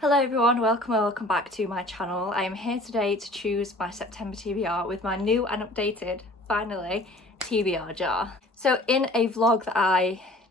Hello everyone, welcome back to my channel. I am here today to choose my September TBR with my new and updated, finally, TBR jar. So in a vlog that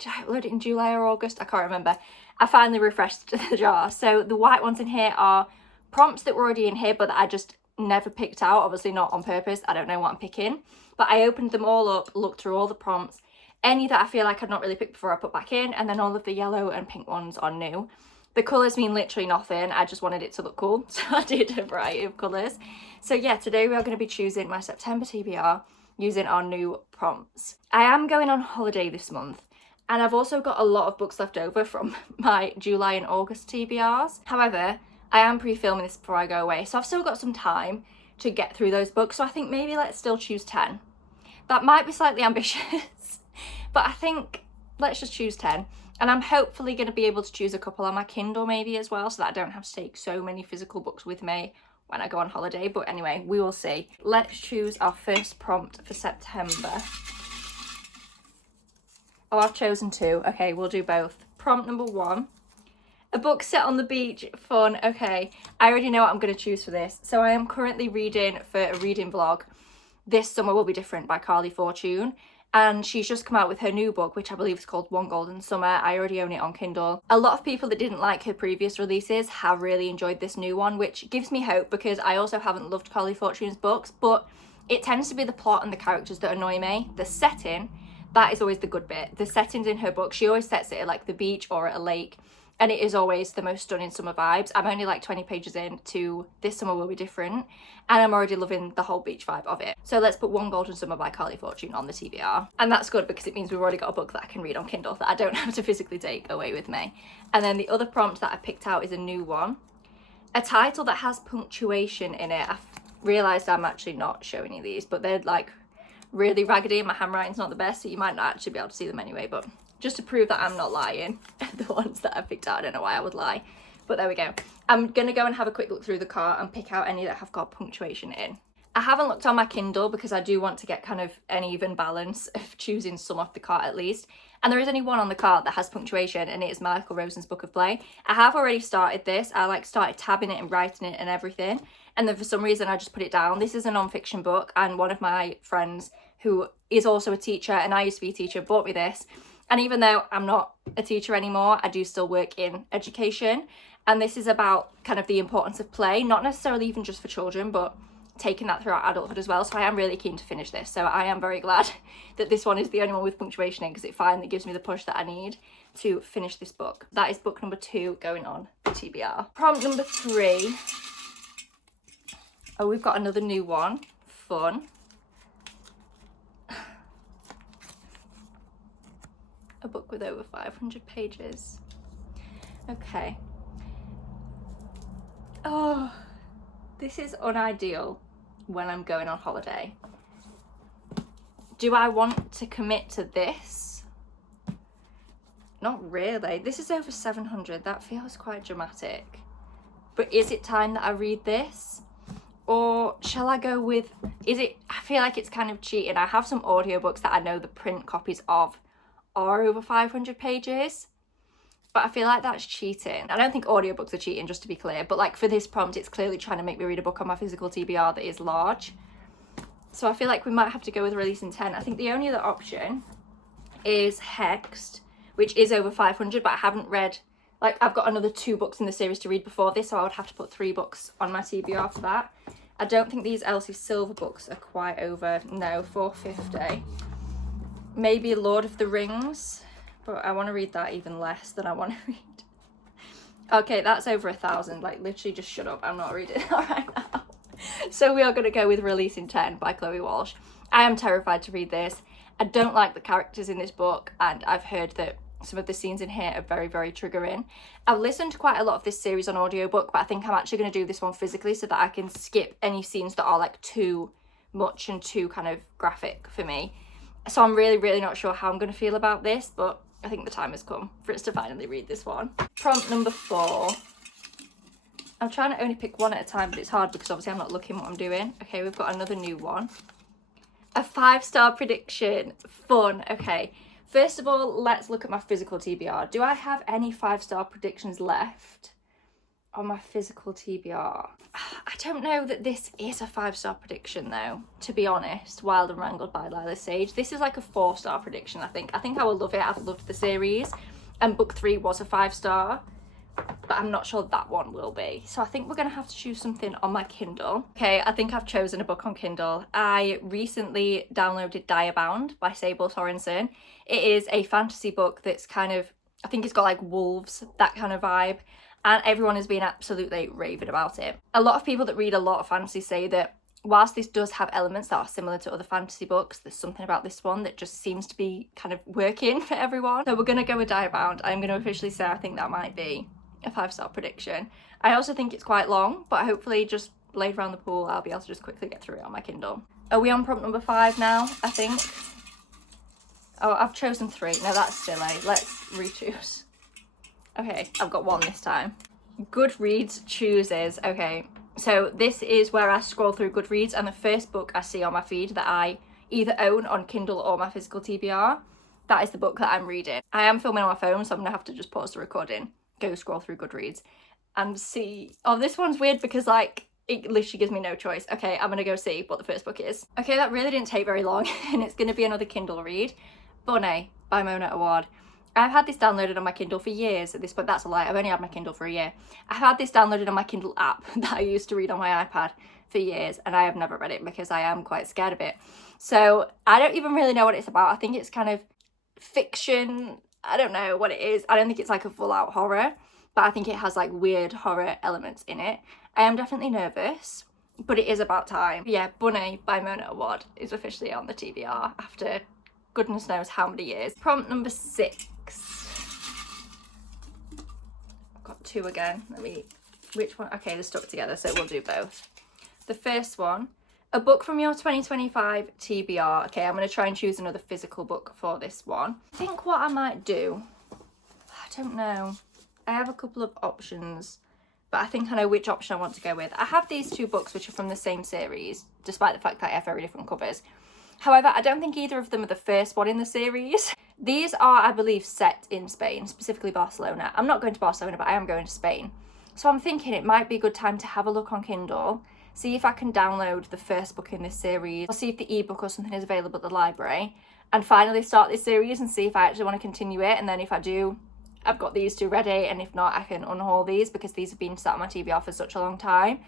did I upload it in July or August? I can't remember. I finally refreshed the jar. So the white ones in here are prompts that were already in here but that I just never picked out, obviously not on purpose. I don't know what I'm picking. But I opened them all up, looked through all the prompts. Any that I feel like I'd not really picked before I put back in, and then all of the yellow and pink ones are new. The colours mean literally nothing, I just wanted it to look cool, so I did a variety of colours. So yeah, today we are going to be choosing my September TBR using our new prompts. I am going on holiday this month, and I've also got a lot of books left over from my July and August TBRs. However, I am pre-filming this before I go away, so I've still got some time to get through those books, so I think maybe let's still choose 10. That might be slightly ambitious, but I think let's just choose 10. And I'm hopefully going to be able to choose a couple on my Kindle maybe as well, so that I don't have to take so many physical books with me when I go on holiday. But anyway, we will see. Let's choose our first prompt for September. Oh, I've chosen 2. Okay, we'll do both. Prompt number 1. A book set on the beach. Fun. Okay, I already know what I'm going to choose for this. So I am currently reading for a reading vlog This Summer Will Be Different by Carly Fortune. And she's just come out with her new book, which I believe is called One Golden Summer. I already own it on Kindle. A lot of people that didn't like her previous releases have really enjoyed this new one, which gives me hope because I also haven't loved Carly Fortune's books, but it tends to be the plot and the characters that annoy me. The setting, that is always the good bit. The settings in her book, she always sets it at like the beach or at a lake, and it is always the most stunning summer vibes. I'm only like 20 pages in to This Summer Will Be Different, and I'm already loving the whole beach vibe of it. So let's put One Golden Summer by Carly Fortune on the TBR. And that's good because it means we've already got a book that I can read on Kindle that I don't have to physically take away with me. And then the other prompt that I picked out is a new one. A title that has punctuation in it. I've realised I'm actually not showing you these, but they're like really raggedy and my handwriting's not the best, so you might not actually be able to see them anyway, but just to prove that I'm not lying, the ones that I picked out, I don't know why I would lie, but there we go. I'm gonna go and have a quick look through the cart and pick out any that have got punctuation in. I haven't looked on my Kindle because I do want to get kind of an even balance of choosing some off the cart at least. And there is only one on the cart that has punctuation, and it is Michael Rosen's Book of Play. I have already started this. I started tabbing it and writing it and everything. And then for some reason I just put it down. This is a non-fiction book, and one of my friends who is also a teacher, and I used to be a teacher, bought me this. And even though I'm not a teacher anymore, I do still work in education. And this is about kind of the importance of play, not necessarily even just for children, but taking that throughout adulthood as well. So I am really keen to finish this. So I am very glad that this one is the only one with punctuation in, because it finally gives me the push that I need to finish this book. That is book number 2 going on the TBR. Prompt number 3. Oh, we've got another new one. Fun. A book with over 500 pages. Okay. Oh, this is unideal when I'm going on holiday. Do I want to commit to this? Not really. This is over 700. That feels quite dramatic. But is it time that I read this? Or shall I go with, I feel like it's kind of cheating. I have some audiobooks that I know the print copies of are over 500 pages, but I feel like that's cheating. I don't think audiobooks are cheating, just to be clear, but like for this prompt, it's clearly trying to make me read a book on my physical TBR that is large. So I feel like we might have to go with releasing 10. I think the only other option is Hexed, which is over 500, but I haven't read, like I've got another 2 books in the series to read before this, so I would have to put 3 books on my TBR for that. I don't think these Elsie Silver books are quite over, no, 450. Maybe Lord of the Rings, but I want to read that even less than I want to read. Okay, that's over 1,000. Like, literally just shut up. I'm not reading that right now. So we are going to go with Releasing 10 by Chloe Walsh. I am terrified to read this. I don't like the characters in this book, and I've heard that some of the scenes in here are very, very triggering. I've listened to quite a lot of this series on audiobook, but I think I'm actually going to do this one physically so that I can skip any scenes that are like too much and too kind of graphic for me. So I'm really, really not sure how I'm going to feel about this, but I think the time has come for us to finally read this one. Prompt number 4. I'm trying to only pick one at a time, but it's hard because obviously I'm not looking what I'm doing. Okay, we've got another new one. A 5-star prediction. Fun. Okay, first of all, let's look at my physical TBR. Do I have any 5-star predictions left on my physical TBR. I don't know that this is a 5-star prediction though, to be honest. Wild and Wrangled by Lila Sage. This is like a 4-star prediction, I think. I think I will love it. I've loved the series. And book 3 was a 5-star. But I'm not sure that one will be. So I think we're going to have to choose something on my Kindle. Okay, I think I've chosen a book on Kindle. I recently downloaded Direbound by Sable Sorensen. It is a fantasy book that's kind of, I think it's got like wolves, that kind of vibe. And everyone has been absolutely raving about it. A lot of people that read a lot of fantasy say that whilst this does have elements that are similar to other fantasy books, there's something about this one that just seems to be kind of working for everyone. So we're going to go with Direbound. I'm going to officially say I think that might be a 5-star prediction. I also think it's quite long, but hopefully just laid around the pool I'll be able to just quickly get through it on my Kindle. Are we on prompt number 5 now, I think? Oh, I've chosen 3. No, that's silly. Let's re-choose. Okay, I've got 1 this time. Goodreads chooses. Okay, so this is where I scroll through Goodreads, and the first book I see on my feed that I either own on Kindle or my physical TBR, that is the book that I'm reading. I am filming on my phone, so I'm gonna have to just pause the recording, go scroll through Goodreads and see. Oh, this one's weird because like it literally gives me no choice. Okay, I'm gonna go see what the first book is. Okay, that really didn't take very long and it's gonna be another Kindle read. Bunny by Mona Award. I've had this downloaded on my Kindle for years at this point. That's a lie, I've only had my Kindle for a year. I've had this downloaded on my Kindle app that I used to read on my iPad for years, and I have never read it because I am quite scared of it. So I don't even really know what it's about. I think it's kind of fiction. I don't know what it is. I don't think it's like a full out horror, but I think it has like weird horror elements in it. I am definitely nervous, but it is about time. Yeah, Bunny by Mona Award is officially on the TBR after goodness knows how many years. Prompt number 6. I've got 2 again. Which one? Okay, they're stuck together, so we'll do both. The first one, a book from your 2025 TBR. Okay, I'm going to try and choose another physical book for this one. I think what I might do, I don't know. I have a couple of options, but I think I know which option I want to go with. I have these 2 books which are from the same series, despite the fact that I have very different covers. However, I don't think either of them are the first one in the series. These are, I believe, set in Spain, specifically Barcelona. I'm not going to Barcelona, but I am going to Spain. So I'm thinking it might be a good time to have a look on Kindle, see if I can download the first book in this series, or see if the ebook or something is available at the library, and finally start this series and see if I actually want to continue it. And then if I do, I've got these 2 ready, and if not, I can unhaul these because these have been sat on my TBR for such a long time.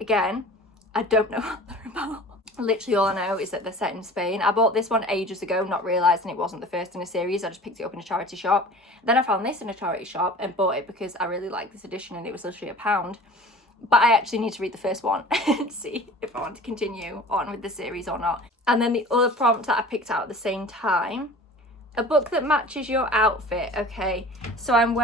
Again, I don't know what they're about. Literally all I know is that they're set in Spain. I bought this one ages ago, not realising it wasn't the first in a series. I just picked it up in a charity shop. Then I found this in a charity shop and bought it because I really like this edition and it was literally £1. But I actually need to read the first one and see if I want to continue on with the series or not. And then the other prompt that I picked out at the same time, a book that matches your outfit. Okay, so I'm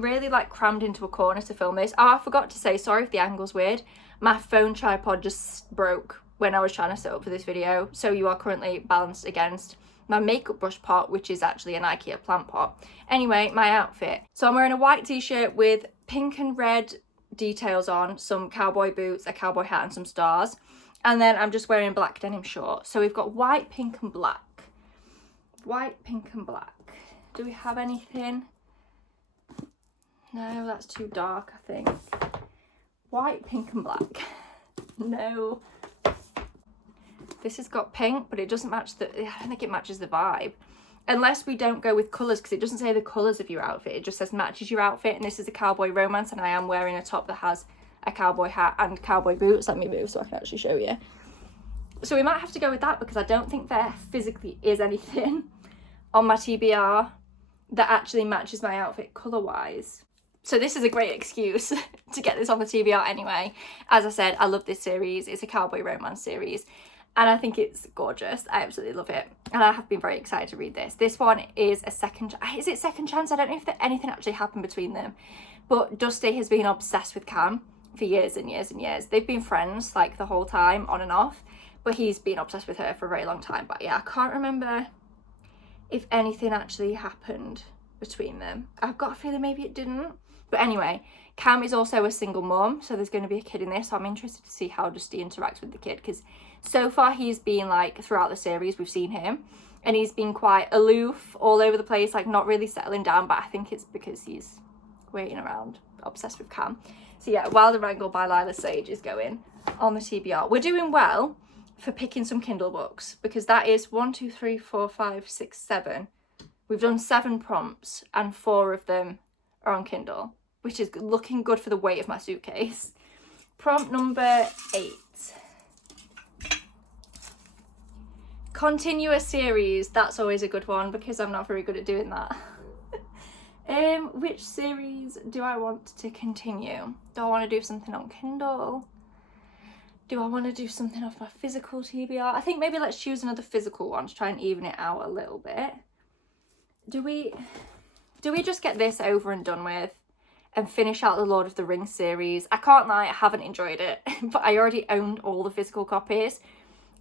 really like crammed into a corner to film this. Oh, I forgot to say, sorry if the angle's weird. My phone tripod just broke when I was trying to set up for this video. So you are currently balanced against my makeup brush pot, which is actually an IKEA plant pot. Anyway, my outfit. So I'm wearing a white t-shirt with pink and red details on, some cowboy boots, a cowboy hat and some stars. And then I'm just wearing black denim shorts. So we've got white, pink and black. White, pink and black. Do we have anything? No, that's too dark, I think. White, pink and black. No. This has got pink, but it doesn't match I don't think it matches the vibe. Unless we don't go with colours, because it doesn't say the colours of your outfit. It just says matches your outfit, and this is a cowboy romance, and I am wearing a top that has a cowboy hat and cowboy boots. Let me move so I can actually show you. So we might have to go with that because I don't think there physically is anything on my TBR that actually matches my outfit colour-wise. So this is a great excuse to get this on the TBR anyway. As I said, I love this series. It's a cowboy romance series and I think it's gorgeous. I absolutely love it. And I have been very excited to read this. This one is a second, is it second chance? I don't know if anything actually happened between them, but Dusty has been obsessed with Cam for years and years and years. They've been friends like the whole time, on and off, but he's been obsessed with her for a very long time. But yeah, I can't remember if anything actually happened between them. I've got a feeling maybe it didn't. But anyway, Cam is also a single mum, so there's going to be a kid in this. So I'm interested to see how Dusty interacts with the kid, because so far he's been like, throughout the series we've seen him, and he's been quite aloof, all over the place, like not really settling down. But I think it's because he's waiting around obsessed with Cam. So yeah, Wild and Wrangle by Lila Sage is going on the TBR. We're doing well for picking some Kindle books, because that is 1, 2, 3, 4, 5, 6, 7. We've done 7 prompts and 4 of them are on Kindle, which is looking good for the weight of my suitcase. Prompt number 8. Continue a series. That's always a good one because I'm not very good at doing that. Which series do I want to continue? Do I want to do something on Kindle? Do I want to do something off my physical TBR? I think maybe let's choose another physical one to try and even it out a little bit. Do we just get this over and done with and finish out the Lord of the Rings series? I can't lie, I haven't enjoyed it, but I already owned all the physical copies.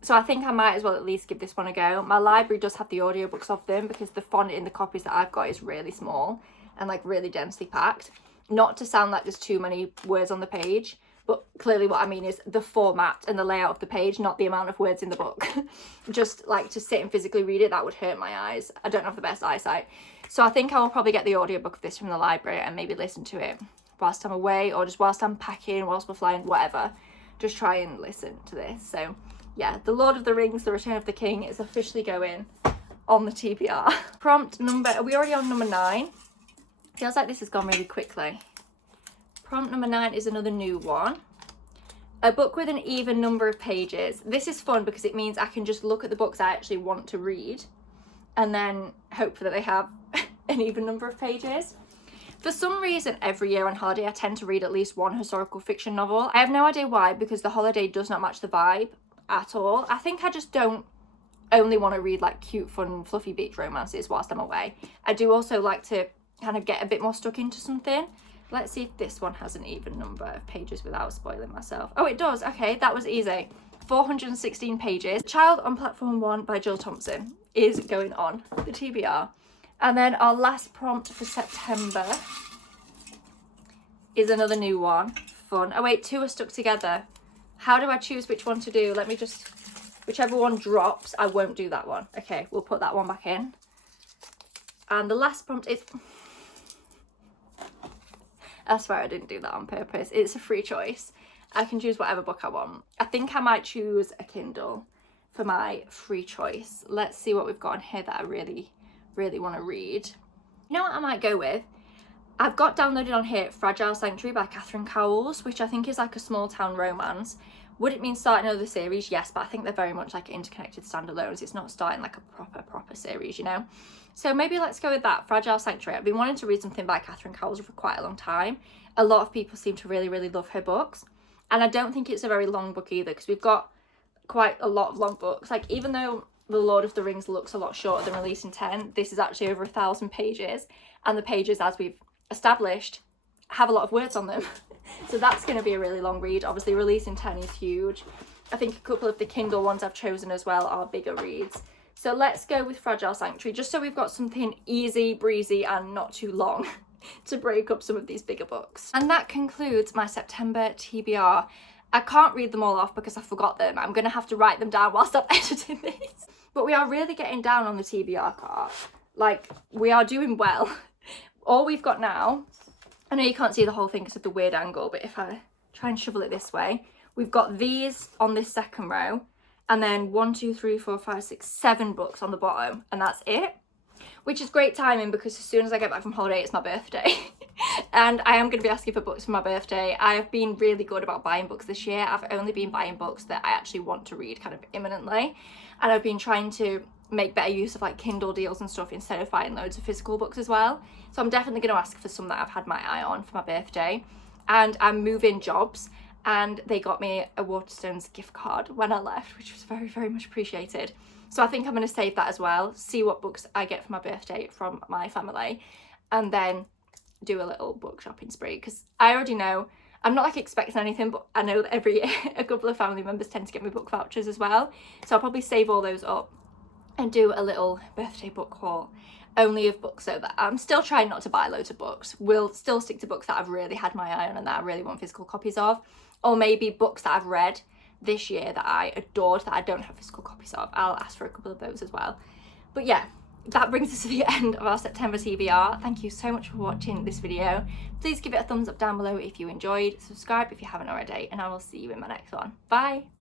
So I think I might as well at least give this one a go. My library does have the audiobooks of them because the font in the copies that I've got is really small and like really densely packed. Not to sound like there's too many words on the page, but clearly what I mean is the format and the layout of the page, not the amount of words in the book. Just like to sit and physically read it, that would hurt my eyes. I don't have the best eyesight. So I think I will probably get the audiobook of this from the library and maybe listen to it whilst I'm away, or just whilst I'm packing, whilst we're flying, whatever. Just try and listen to this. So yeah, The Lord of the Rings, The Return of the King is officially going on the TBR. Prompt number, are we already on number 9? Feels like this has gone really quickly. Prompt number 9 is another new one. A book with an even number of pages. This is fun because it means I can just look at the books I actually want to read and then hope that they have an even number of pages. For some reason, every year on holiday, I tend to read at least one historical fiction novel. I have no idea why, because the holiday does not match the vibe at all. I think I just don't only want to read like cute, fun, fluffy beach romances whilst I'm away. I do also like to kind of get a bit more stuck into something. Let's see if this one has an even number of pages without spoiling myself. Oh, it does. Okay, that was easy. 416 pages. Child on Platform 1 by Jill Thompson is going on the TBR. And then our last prompt for September is another new one. Fun. Oh wait, 2 are stuck together. How do I choose which one to do? Let me just, whichever one drops, I won't do that one. Okay, we'll put that one back in. And the last prompt is, I swear I didn't do that on purpose. It's a free choice. I can choose whatever book I want. I think I might choose a Kindle for my free choice. Let's see what we've got on here that I really, really want to read. You know what I might go with? I've got downloaded on here Fragile Sanctuary by Catherine Cowles, which I think is like a small town romance. Would it mean starting another series? Yes, but I think they're very much like interconnected standalones. It's not starting like a proper series, you know? So maybe let's go with that, Fragile Sanctuary. I've been wanting to read something by Catherine Cowles for quite a long time. A lot of people seem to really, really love her books. And I don't think it's a very long book either, because we've got quite a lot of long books. Like, even though The Lord of the Rings looks a lot shorter than Release in 10, this is actually over 1,000 pages. And the pages, as we've established, have a lot of words on them. So that's going to be a really long read. Obviously, Release in 10 is huge. I think a couple of the Kindle ones I've chosen as well are bigger reads. So let's go with Fragile Sanctuary, just so we've got something easy, breezy, and not too long to break up some of these bigger books. And that concludes my September TBR. I can't read them all off because I forgot them. I'm going to have to write them down whilst I'm editing this. But we are really getting down on the TBR card. Like, we are doing well. All we've got now, I know you can't see the whole thing because of the weird angle, but if I try and shovel it this way, we've got these on this second row, and then 1, 2, 3, 4, 5, 6, 7 books on the bottom, and that's it. Which is great timing because as soon as I get back from holiday, it's my birthday. And I am going to be asking for books for my birthday. I have been really good about buying books this year. I've only been buying books that I actually want to read kind of imminently. And I've been trying to make better use of like Kindle deals and stuff instead of buying loads of physical books as well. So I'm definitely going to ask for some that I've had my eye on for my birthday. And I'm moving jobs, and they got me a Waterstones gift card when I left, which was very, very much appreciated. So I think I'm going to save that as well, see what books I get for my birthday from my family, and then do a little book shopping spree, because I already know, I'm not like expecting anything, but I know that every year a couple of family members tend to get me book vouchers as well. So I'll probably save all those up and do a little birthday book haul, only of books, so that I'm still trying not to buy loads of books. We'll still stick to books that I've really had my eye on and that I really want physical copies of, or maybe books that I've read this year that I adored that I don't have physical copies of. I'll ask for a couple of those as well. But yeah, that brings us to the end of our September TBR. Thank you so much for watching this video. Please give it a thumbs up down below if you enjoyed, subscribe if you haven't already, and I will see you in my next one. Bye!